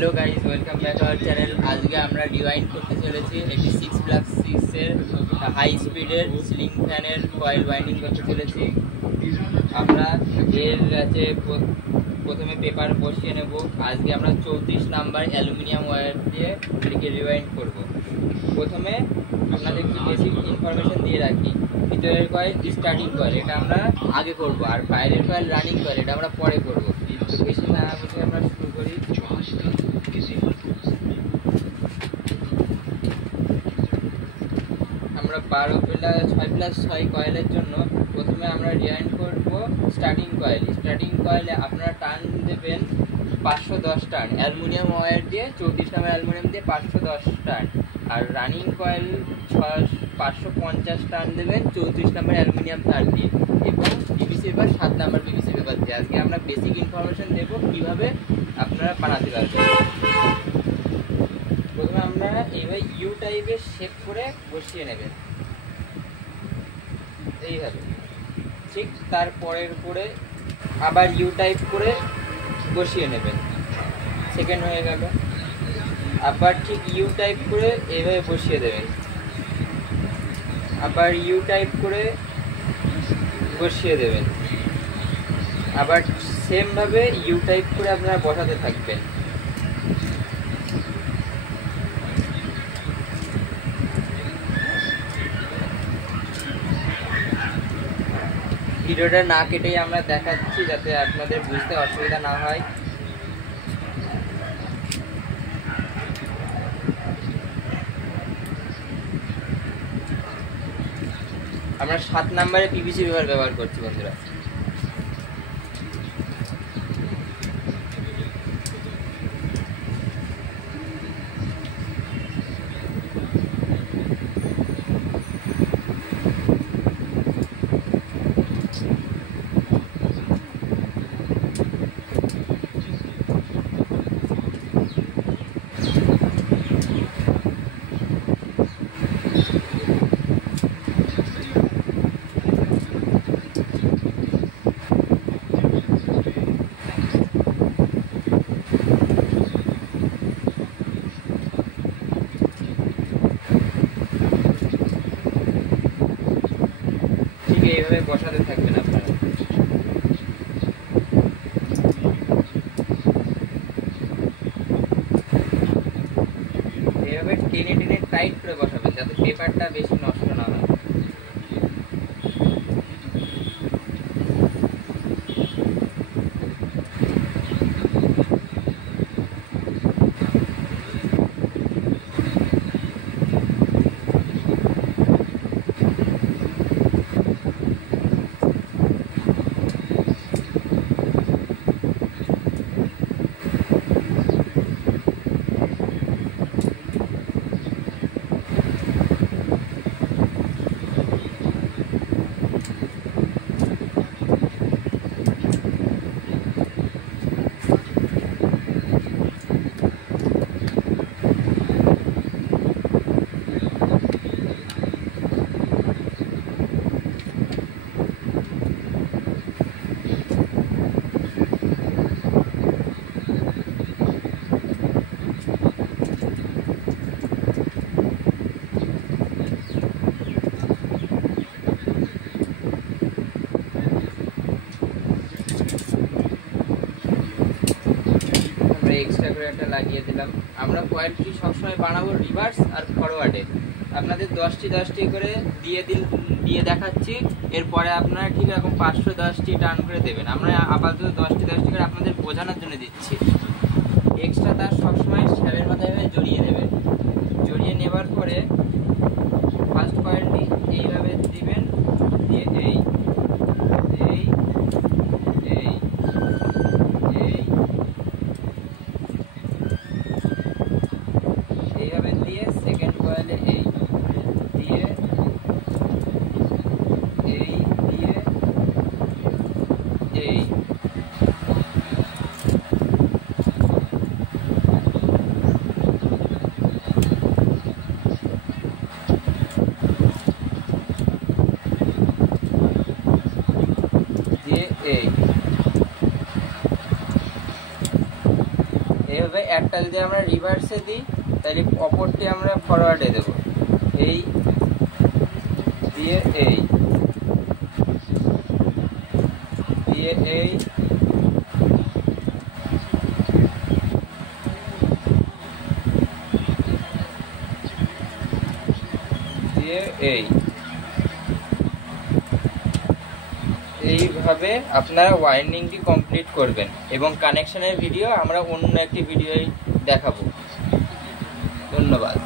Hello guys, welcome back our channel. आज के আমরা ডিজাইন করতে চলেছি একটি 6+6 এর হাই স্পিডের সিলিং ফ্যানের কয়েল বাইন্ডিং করতে চলেছি। আমরা এর কাছে প্রথমে পেপার বসিয়ে নেব। আজকে আমরা 34 নাম্বার অ্যালুমিনিয়াম ওয়্যার দিয়ে এটাকে রিওয়াইন্ড করব। প্রথমে আপনাদের একটু বেসিক ইনফরমেশন দিয়ে রাখি। ভিতরের কয়েল স্টার্টিং কয়েল, এটা আমরা আগে করব, আর বাইরের কয়েল রানিং কয়েল, এটা আমরা পরে করব। বেশি না বলে আমরা শুরু করি। আমরা 6+6 কয়েলের জন্য প্রথমে আমরা রিওয়াইন্ড করব স্টার্টিং কয়েল। স্টার্টিং কয়েলে আপনারা টার্ন দেবেন 510 টার্ন অ্যালুমিনিয়াম ওয়্যার দিয়ে, 34 নাম্বার অ্যালুমিনিয়াম দিয়ে 510 টার্ন। আর রানিং কয়েল 550 টার্ন দেবেন 34 নাম্বার অ্যালুমিনিয়াম তার দিয়ে এবং PVC paper 7 number PVC paper দিয়ে। আজকে আমরা বেসিক ইনফরমেশন দেব কিভাবে আপনারা বানাতে পারবেন। প্রথমে আমরা এইভাবে ইউ টাইপের শেপ করে বসিয়ে নেবেন এইভাবে, ঠিক তারপরের করে আবার ইউ টাইপ করে বসিয়ে নেবেন। সেকেন্ড হয়ে গেল। আবার ঠিক ইউ টাইপ করে এইভাবে বসিয়ে দেবেন, আবার ইউ টাইপ করে বসিয়ে দেবেন, আবার সেম ভাবে ইউ টাইপ করে আপনারা বসাতে থাকবেন। ভিডিওটা না কেটেই আমরা দেখাচ্ছি যাতে আপনাদের বুঝতে অসুবিধা না হয়। আমরা 7 নম্বরে পিভিসি পেপার ব্যবহার করছি বন্ধুরা। এইভাবে বসাতে থাকবেন আপনারা। এইভাবে টেনে টেনে টাইট করে বসাবেন যাতে পেপারটা বেশি নষ্ট না হয়। এক্সট্রা করে একটা লাগিয়ে দিলাম। আমরা কয়েলটি সবসময় বানাবো রিভার্স আর ফরওয়ার্ডে। আপনাদের 10টি করে দিয়ে দেখাচ্ছি। এরপরে আপনারা ঠিক এরকম 510টি টার্ন করে দেবেন। আমরা আপাতত 10টি করে আপনাদের বোঝানোর জন্য দিচ্ছি। এক্সট্রা তার সবসময় স্ল্যাবের মাথায় জড়িয়ে নেবেন। জড়িয়ে নেবার পরে ফার্স্ট কয়েলটি এইভাবে দিবেন, দিয়ে এই এইভাবে দিয়ে সেকেন্ড কয়েলে এই দিয়ে এইভাবে একটা যদি আমরা রিভার্সে দিই তাহলে অপরটি আমরা ফরওয়ার্ডে দেব, এই দিয়ে এই দিয়ে এই দিয়ে এইভাবে আপনারা ওয়াইন্ডিংটি কমপ্লিট করবেন এবং কানেকশনের ভিডিও আমরা অন্য একটি ভিডিওয় দেখাবো। ধন্যবাদ।